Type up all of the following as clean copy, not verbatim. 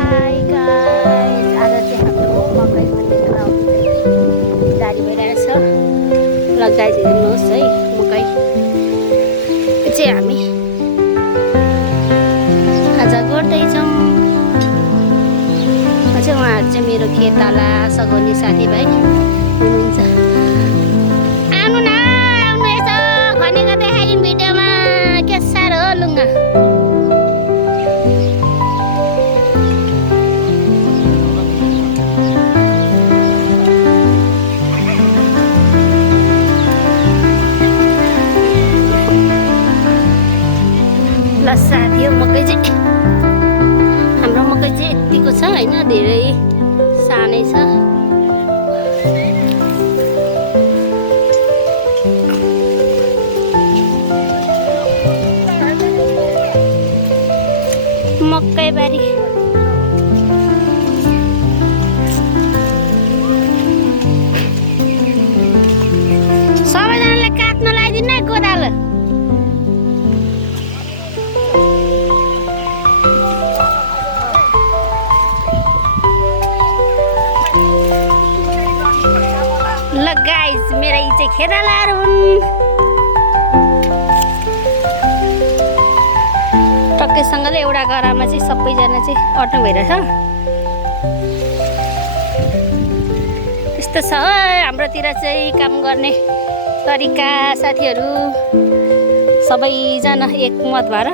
High guys, आज चाहिँ हाम्रो मकै पनि गाडी भइरहेको छ। ल गाइस हेर्नुहोस् है, मकै चाहिँ हामी आज गर्दैछौँ। अझै उहाँहरू चाहिँ मेरो खेताला सघाउने साथीभाइ हुनुहुन्छ। आउनु न, आउनु यसो खनेको देखाइदिउँ भिडियोमा, के साह्रो हो लुङ्गा। ल साथी हो, मकै चाहिँ हाम्रो मकै चाहिँ यतिको छ होइन, धेरै सानै छ। मकै बारी सबैजनाले काट्न लगाइदिनु है कोदालो। ल गाइस, मेरा यी चाहिँ खेतालाहरू हुन्। टक्कैसँगले एउटा गरामा चाहिँ सबैजना चाहिँ अट्नु भइरहेछ। यस्तो छ हाम्रोतिर चाहिँ काम गर्ने तरिका। साथीहरू सबैजना एकमत भएर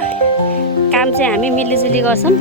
काम चाहिँ हामी मिलिजुली गर्छौँ।